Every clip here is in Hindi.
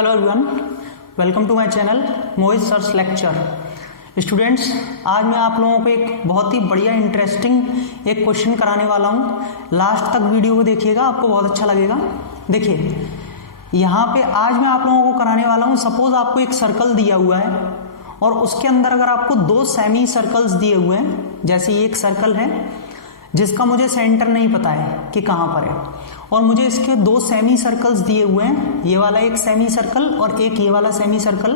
Hello everyone, welcome to my channel Mohit sir's lecture. Students, आज मैं आप लोगों को एक बहुत ही बढ़िया इंटरेस्टिंग एक क्वेश्चन कराने वाला हूँ। लास्ट तक वीडियो को देखिएगा, आपको बहुत अच्छा लगेगा। देखिए यहाँ पे आज मैं आप लोगों को कराने वाला हूँ। सपोज आपको एक सर्कल दिया हुआ है और उसके अंदर अगर आपको दो सेमी सर्कल्स दिए हुए हैं, जैसे ये एक सर्कल है जिसका मुझे सेंटर नहीं पता है कि कहाँ पर है, और मुझे इसके दो सेमी सर्कल्स दिए हुए हैं, ये वाला एक सेमी सर्कल और एक ये वाला सेमी सर्कल।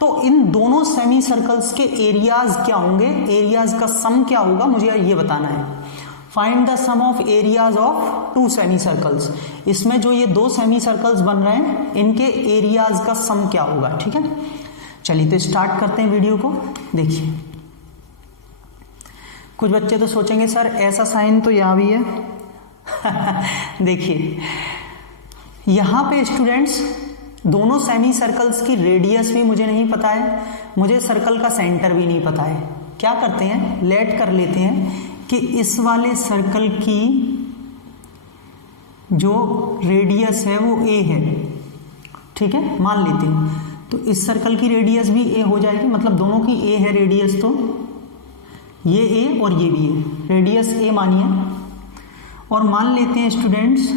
तो इन दोनों सेमी सर्कल्स के एरियाज क्या होंगे, एरियाज का सम क्या होगा, मुझे ये बताना है। Find the sum of areas of two semi circles. इसमें जो ये दो सेमी सर्कल्स बन रहे हैं इनके एरियाज का सम क्या होगा। ठीक है, चलिए तो स्टार्ट करते हैं वीडियो को। देखिए कुछ बच्चे तो सोचेंगे सर ऐसा साइन तो यहाँ भी है। देखिए यहाँ पे स्टूडेंट्स दोनों सेमी सर्कल्स की रेडियस भी मुझे नहीं पता है, मुझे सर्कल का सेंटर भी नहीं पता है। क्या करते हैं, लेट कर लेते हैं कि इस वाले सर्कल की जो रेडियस है वो ए है। ठीक है, मान लेते हैं तो इस सर्कल की रेडियस भी ए हो जाएगी, मतलब दोनों की ए है रेडियस, तो ये ए और ये भी ए, रेडियस ए मानिए। और मान लेते हैं स्टूडेंट्स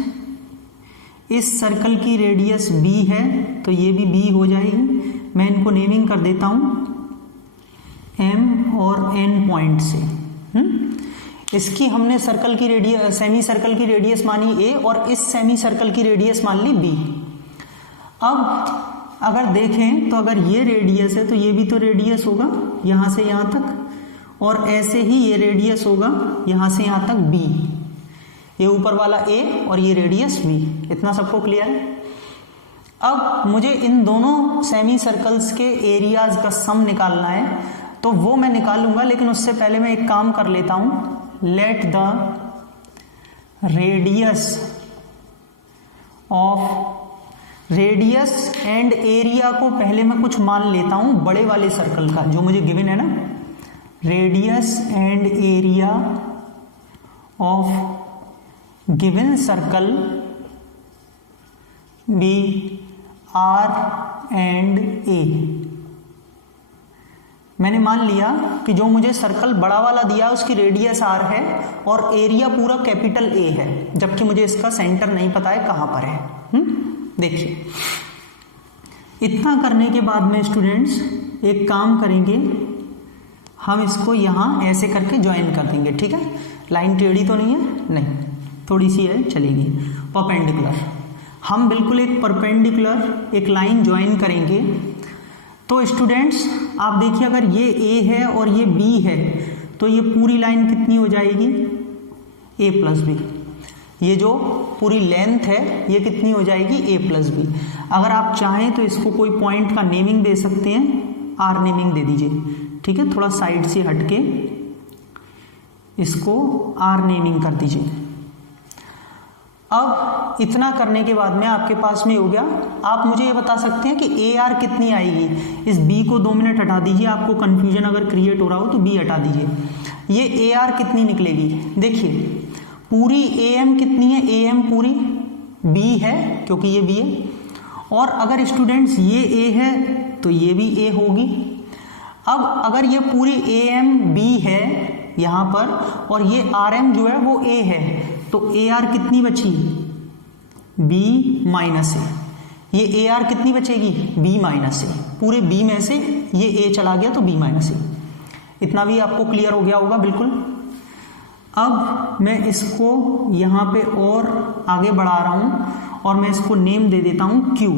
इस सर्कल की रेडियस बी है तो ये भी बी हो जाएगी। मैं इनको नेमिंग कर देता हूं एम और एन पॉइंट से। इसकी हमने सर्कल की रेडियस, सेमी सर्कल की रेडियस मानी ए और इस सेमी सर्कल की रेडियस मान ली बी। अब अगर देखें तो अगर ये रेडियस है तो ये भी तो रेडियस होगा यहां से यहां तक, और ऐसे ही ये रेडियस होगा यहां से यहां तक बी, ये ऊपर वाला ए और ये रेडियस बी। इतना सबको क्लियर है। अब मुझे इन दोनों सेमी सर्कल्स के एरियाज का सम निकालना है, तो वो मैं निकालूंगा, लेकिन उससे पहले मैं एक काम कर लेता हूं। Let the radius and area को पहले मैं कुछ मान लेता हूं बड़े वाले सर्कल का जो मुझे गिवन है ना। Radius and area of given circle be r and a. मैंने मान लिया कि जो मुझे सर्कल बड़ा वाला दिया उसकी रेडियस आर है और एरिया पूरा कैपिटल ए है, जबकि मुझे इसका सेंटर नहीं पता है कहां पर है। देखिए इतना करने के बाद में स्टूडेंट्स एक काम करेंगे, हम इसको यहां ऐसे करके ज्वाइन कर देंगे। ठीक है, लाइन टेढ़ी तो नहीं है, नहीं थोड़ी सी है, चलेगी। परपेंडिकुलर, हम बिल्कुल एक परपेंडिकुलर एक लाइन ज्वाइन करेंगे। तो स्टूडेंट्स आप देखिए अगर ये ए है और ये बी है तो ये पूरी लाइन कितनी हो जाएगी, ए प्लस बी। ये जो पूरी लेंथ है ये कितनी हो जाएगी, ए प्लस बी। अगर आप चाहें तो इसको कोई पॉइंट का नेमिंग दे सकते हैं, आर नेमिंग दे दीजिए। ठीक है, थोड़ा साइड से हटके इसको आर नेमिंग कर दीजिए। अब इतना करने के बाद में आपके पास में हो गया। आप मुझे ये बता सकते हैं कि ए आर कितनी आएगी। इस बी को 2 मिनट हटा दीजिए, आपको कंफ्यूजन अगर क्रिएट हो रहा हो तो बी हटा दीजिए। ये ए आर कितनी निकलेगी, देखिए पूरी ए एम कितनी है, ए एम पूरी बी है क्योंकि ये बी है, और अगर स्टूडेंट्स ये ए है तो ये भी ए होगी। अब अगर ये पूरी ए एम बी है यहां पर और ये आर एम जो है वो ए है, तो ए आर कितनी बची, बी माइनस ए। ये ए आर कितनी बचेगी, बी माइनस ए। पूरे बी में से ये ए चला गया तो बी माइनस ए। इतना भी आपको क्लियर हो गया होगा बिल्कुल। अब मैं इसको यहां पे और आगे बढ़ा रहा हूं और मैं इसको नेम दे देता हूं क्यू।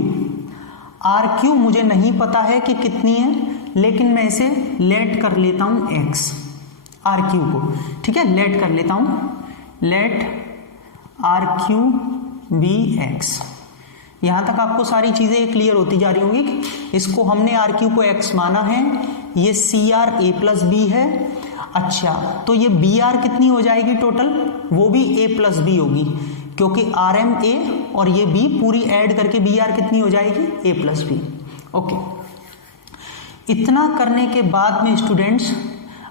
आर क्यू मुझे नहीं पता है कि कितनी है, लेकिन मैं इसे लेट कर लेता हूं एक्स, आर क्यू को। ठीक है, लेट कर लेता हूं, let R Q be x. यहां तक आपको सारी चीजें क्लियर होती जा रही होंगी। इसको हमने आर क्यू को एक्स माना है, ये C R A plus B है। अच्छा, तो ये बी आर कितनी हो जाएगी टोटल, वो भी ए प्लस बी होगी क्योंकि आर एम ए और ये बी पूरी ऐड करके बी आर कितनी हो जाएगी, ए प्लस बी। ओके, इतना करने के बाद में स्टूडेंट्स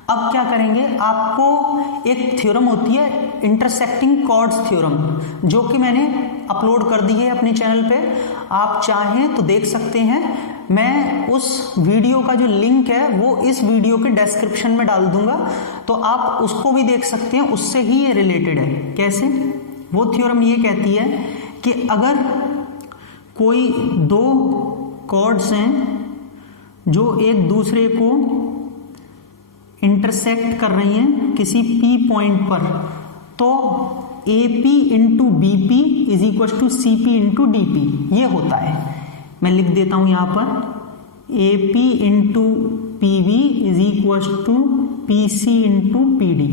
अब क्या करेंगे, आपको एक थ्योरम होती है इंटरसेक्टिंग कॉर्ड्स थ्योरम, जो कि मैंने अपलोड कर दी है अपने चैनल पे, आप चाहें तो देख सकते हैं। मैं उस वीडियो का जो लिंक है वो इस वीडियो के डिस्क्रिप्शन में डाल दूंगा, तो आप उसको भी देख सकते हैं, उससे ही ये रिलेटेड है। कैसे? वो थ्योरम ये कहती है कि अगर कोई दो कॉर्ड्स हैं जो एक दूसरे को इंटरसेक्ट कर रही हैं किसी P पॉइंट पर, तो AP into BP is equal to CP into DP ये होता है। मैं लिख देता हूं यहां पर AP into PB is equal to PC into PD,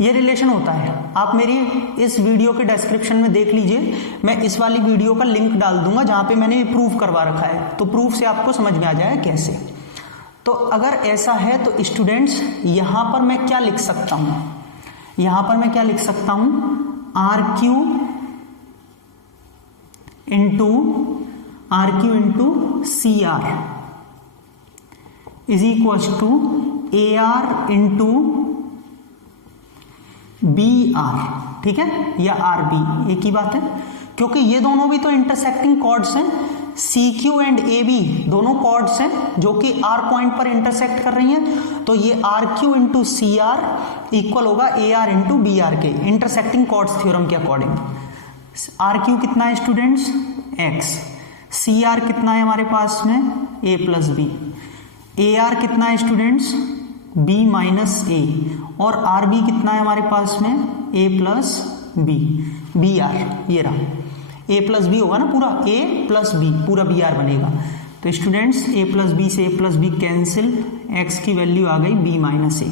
ये रिलेशन होता है। आप मेरी इस वीडियो के डिस्क्रिप्शन में देख लीजिए, मैं इस वाली वीडियो का लिंक डाल दूंगा जहां पे मैंने प्रूफ करवा रखा है, तो प्रूफ से आपको समझ में आ जाएगा कैसे। तो अगर ऐसा है तो स्टूडेंट्स यहां पर मैं क्या लिख सकता हूं, यहां पर मैं क्या लिख सकता हूं, RQ into CR is equal to AR into BR, ठीक है, या RB, एक ही बात है, क्योंकि ये दोनों भी तो इंटरसेक्टिंग कॉर्ड्स हैं। CQ एंड AB दोनों कॉर्ड्स हैं जो कि R पॉइंट पर इंटरसेक्ट कर रही हैं, तो ये RQ इंटू CR इक्वल होगा AR इंटू BR के इंटरसेक्टिंग कॉर्ड्स थ्योरम के अकॉर्डिंग। RQ कितना है स्टूडेंट्स? X। CR कितना है हमारे पास में? A plus B। AR कितना है स्टूडेंट्स? B minus A। और RB कितना है हमारे पास में? A plus B। BR ये रहा, A प्लस बी होगा ना, पूरा A प्लस बी, पूरा BR बनेगा। तो स्टूडेंट्स A प्लस बी से A plus B cancel, X की वैल्यू आ गई B माइनस A,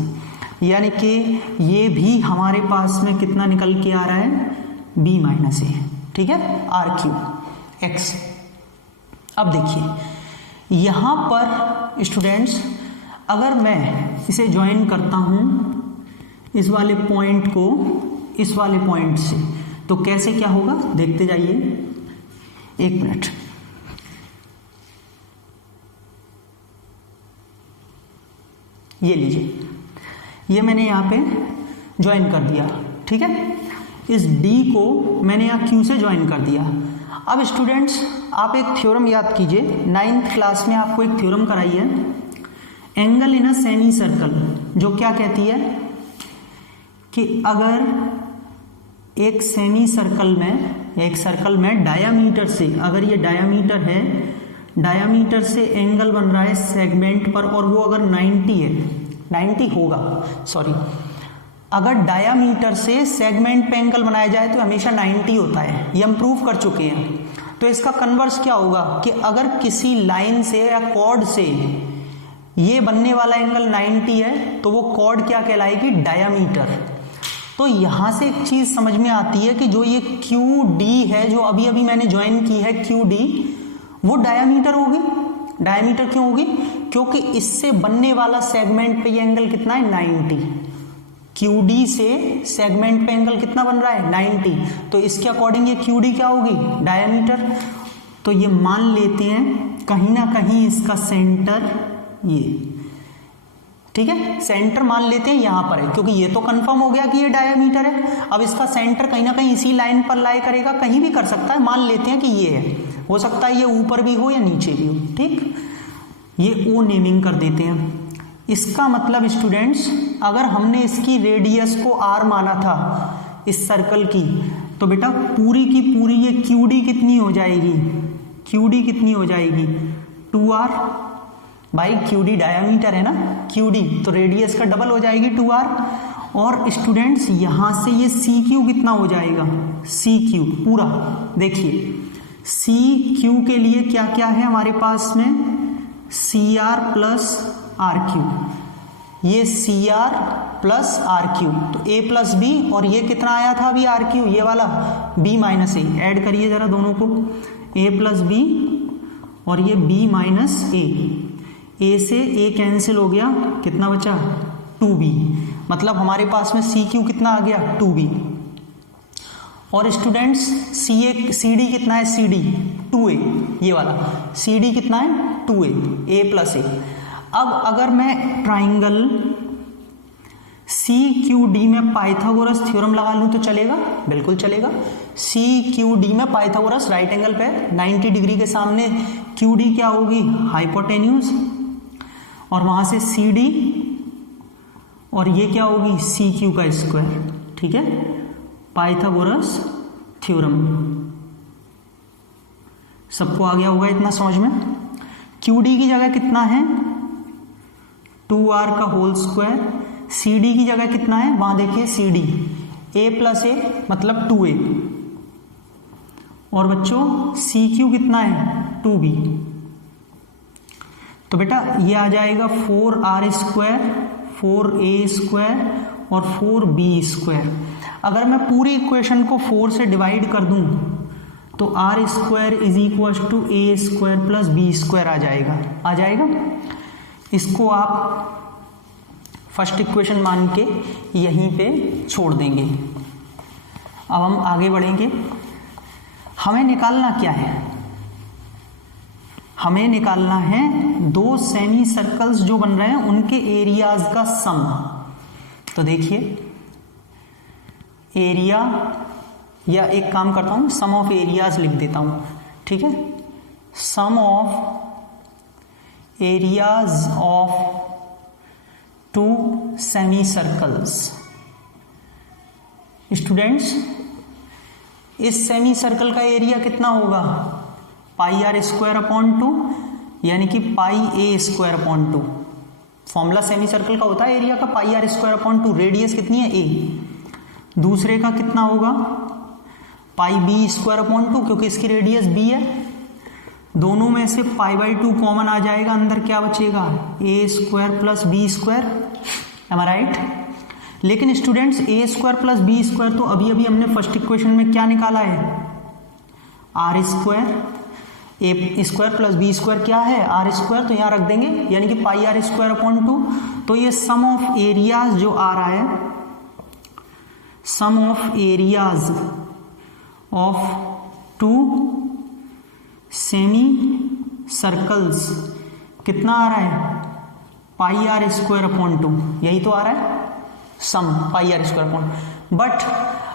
यानी कि ये भी हमारे पास में कितना निकल के आ रहा है? B माइनस A, ठीक है, RQ X। अब देखिए यहां पर स्टूडेंट्स अगर मैं इसे ज्वाइन करता हूं इस वाले पॉइंट को इस वाले पॉइंट से, तो कैसे क्या होगा देखते जाइए, एक मिनट। ये लीजिए, ये मैंने यहां पे ज्वाइन कर दिया, ठीक है, इस D को मैंने यहां Q से ज्वाइन कर दिया। अब स्टूडेंट्स आप एक थ्योरम याद कीजिए, 9th क्लास में आपको एक थ्योरम कराई है, angle in a semi circle, जो क्या कहती है कि अगर एक सेमी सर्कल में, एक सर्कल में डायामीटर से, अगर ये डायामीटर है, डायामीटर से एंगल बन रहा है सेगमेंट पर, और वो अगर 90 है, 90 होगा, सॉरी, अगर डायामीटर से सेगमेंट पे एंगल बनाया जाए तो हमेशा 90 होता है, ये हम प्रूव कर चुके हैं। तो इसका कन्वर्स क्या होगा कि अगर किसी लाइन से या कॉर्ड से ये बनने वाला एंगल 90 है तो वो कॉर्ड क्या कहलाएगी? डायामीटर। तो यहां से एक चीज समझ में आती है कि जो ये QD है, जो अभी अभी मैंने ज्वाइन की है QD, वो डायामीटर होगी। डायामीटर क्यों होगी? क्योंकि इससे बनने वाला सेगमेंट पे ये एंगल कितना है? 90। QD से सेगमेंट पे एंगल कितना बन रहा है? 90। तो इसके अकॉर्डिंग ये QD क्या होगी? डायामीटर। तो ये मान लेते हैं कहीं ना कहीं इसका सेंटर ये, ठीक है, सेंटर मान लेते हैं यहां पर है, क्योंकि ये तो कंफर्म हो गया कि ये डायामीटर है। अब इसका सेंटर कहीं ना कहीं इसी लाइन पर लाई करेगा, कहीं भी कर सकता है, मान लेते हैं कि ये है, हो सकता है ये ऊपर भी हो या नीचे भी हो, ठीक, ये O नेमिंग कर देते हैं। इसका मतलब स्टूडेंट्स अगर हमने इसकी रेडियस को R माना था इस सर्कल की, तो बेटा पूरी की पूरी ये QD कितनी हो जाएगी? QD कितनी हो जाएगी? 2R। भाई QD डायामीटर है ना, QD तो रेडियस का डबल हो जाएगी 2R। और स्टूडेंट्स यहां से ये CQ कितना हो जाएगा? CQ पूरा, देखिए CQ के लिए क्या क्या है हमारे पास में? CR प्लस RQ, ये CR प्लस RQ, तो A प्लस B, और ये कितना आया था अभी RQ, ये वाला B माइनस A, ऐड करिए जरा दोनों को, A प्लस B और ये B माइनस A, A से A कैंसिल हो गया, कितना बचा? 2B, मतलब हमारे पास में CQ कितना आ गया? 2B। और स्टूडेंट्स CD कितना है? CD 2A, ये वाला CD कितना है? 2A, A plus A। अब अगर मैं ट्राइंगल CQD में पाइथागोरस थ्योरम लगा लूं तो चलेगा? बिल्कुल चलेगा। सी क्यू डी में पाइथागोरस राइट एंगल पे 90 डिग्री के सामने क्यू डी क्या होगी, हाइपोटेन्यूज, और वहां से सी डी और ये क्या होगी, सी क्यू का स्क्वायर। ठीक है, पाइथागोरस थ्योरम। सबको आ गया होगा इतना समझ में। क्यू डी की जगह कितना है, 2r का होल स्क्वायर। सी डी की जगह कितना है, वहां देखिए सी डी a प्लस ए मतलब 2a, और बच्चों सी क्यू कितना है, 2b। तो बेटा ये आ जाएगा 4r स्क्वायर, 4a स्क्वायर और 4b स्क्वायर। अगर मैं पूरी इक्वेशन को 4 से डिवाइड कर दूं तो r square is equal to a square plus b square आ जाएगा। इसको आप फर्स्ट इक्वेशन मान के यहीं पे छोड़ देंगे। अब हम आगे बढ़ेंगे। हमें निकालना क्या है, हमें निकालना है दो सेमी सर्कल्स जो बन रहे हैं उनके एरियाज का सम। तो देखिए एरिया, या एक काम करता हूं सम ऑफ एरियाज लिख देता हूं। ठीक है, sum of areas of two semi circles. Students इस सेमी सर्कल का एरिया कितना होगा, पाई आर स्क्वायर अपॉन 2, यानी कि pi a square upon 2। Formula semi circle का होता है एरिया का pi r square upon 2। Radius कितनी है, ए। दूसरे का कितना होगा, पाई बी स्क्वायर अपॉन 2, क्योंकि इसकी रेडियस बी है। दोनों में से पाई बाई 2 कॉमन आ जाएगा, अंदर क्या बचेगा, a square plus B square. Am I right. लेकिन students a square plus B square तो अभी अभी हमने फर्स्ट इक्वेशन में क्या निकाला है, R square. A square plus B square क्या है, आर स्क्वायर, तो यहां रख देंगे, यानी कि पाई आर स्क्वायर अपॉन 2। तो ये सम ऑफ एरियाज जो आ रहा है, sum of areas of two semi circles कितना आ रहा है, पाई आर स्क्वायर अपॉन 2। यही तो आ रहा है सम, पाई आर स्क्वायर अपॉन। बट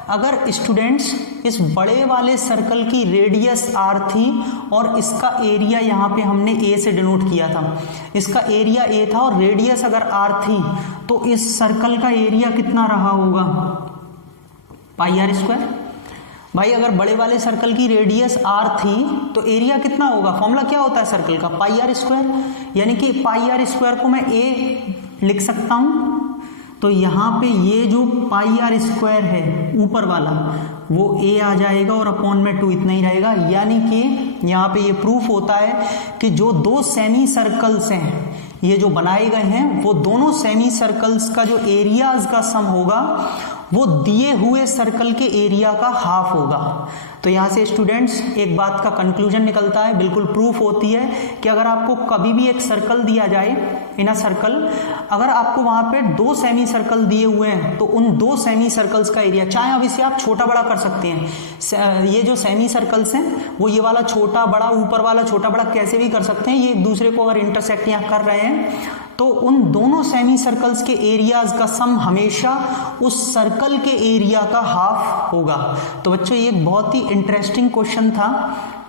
अगर स्टूडेंट्स इस बड़े वाले सर्कल की रेडियस आर थी और इसका एरिया यहाँ पे हमने ए से डिनोट किया था, इसका एरिया ए था और रेडियस अगर आर थी, तो इस सर्कल का एरिया कितना रहा होगा, पाई आर स्क्वायर। भाई अगर बड़े वाले सर्कल की रेडियस आर थी तो एरिया कितना होगा, फॉर्मूला क्या होता है सर्कल का, पाई आर स्क्वायर। यानी कि पाई आर स्क्वायर को मैं ए लिख सकता हूं। तो यहां पे ये जो पाई आर स्क्वायर है ऊपर वाला वो ए आ जाएगा और अपॉन में 2 इतना ही रहेगा। यानी कि यहाँ पे ये प्रूफ होता है कि जो दो सेमी सर्कल्स हैं ये जो बनाए गए हैं, वो दोनों सेमी सर्कल्स का जो एरियाज का सम होगा वो दिए हुए सर्कल के एरिया का हाफ होगा। तो यहाँ से स्टूडेंट्स एक बात का कंक्लूजन निकलता है, बिल्कुल प्रूफ होती है कि अगर आपको कभी भी एक सर्कल दिया जाए इन अ सर्कल, अगर आपको वहां पे दो सेमी सर्कल दिए हुए हैं तो उन दो सेमी सर्कल्स का एरिया, चाहे अब इसे आप छोटा बड़ा कर सकते हैं, ये जो सेमी सर्कल्स हैं वो ये वाला छोटा बड़ा, ऊपर वाला छोटा बड़ा कैसे भी कर सकते हैं, ये एक दूसरे को अगर इंटरसेक्ट यहाँ कर रहे हैं तो उन दोनों सेमी सर्कल्स के एरियाज का सम हमेशा उस सर्कल के एरिया का हाफ होगा। तो बच्चों ये एक बहुत ही इंटरेस्टिंग क्वेश्चन था,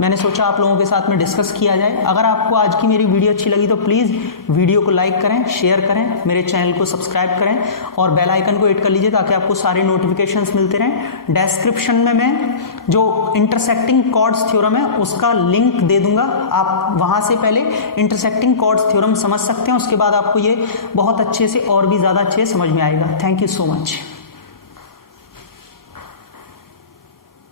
मैंने सोचा आप लोगों के साथ में डिस्कस किया जाए। अगर आपको आज की मेरी वीडियो अच्छी लगी तो प्लीज़ वीडियो को लाइक करें, शेयर करें, मेरे चैनल को सब्सक्राइब करें और बेल आइकन को हिट कर लीजिए ताकि आपको सारे नोटिफिकेशंस मिलते रहें। डिस्क्रिप्शन में मैं जो इंटरसेक्टिंग कॉर्ड्स थ्योरम है उसका लिंक दे दूंगा, आप वहां से पहले इंटरसेक्टिंग कॉर्ड्स थ्योरम समझ सकते हैं, उसके बाद आपको ये बहुत अच्छे से और भी ज़्यादा अच्छे समझ में आएगा। Thank you so much.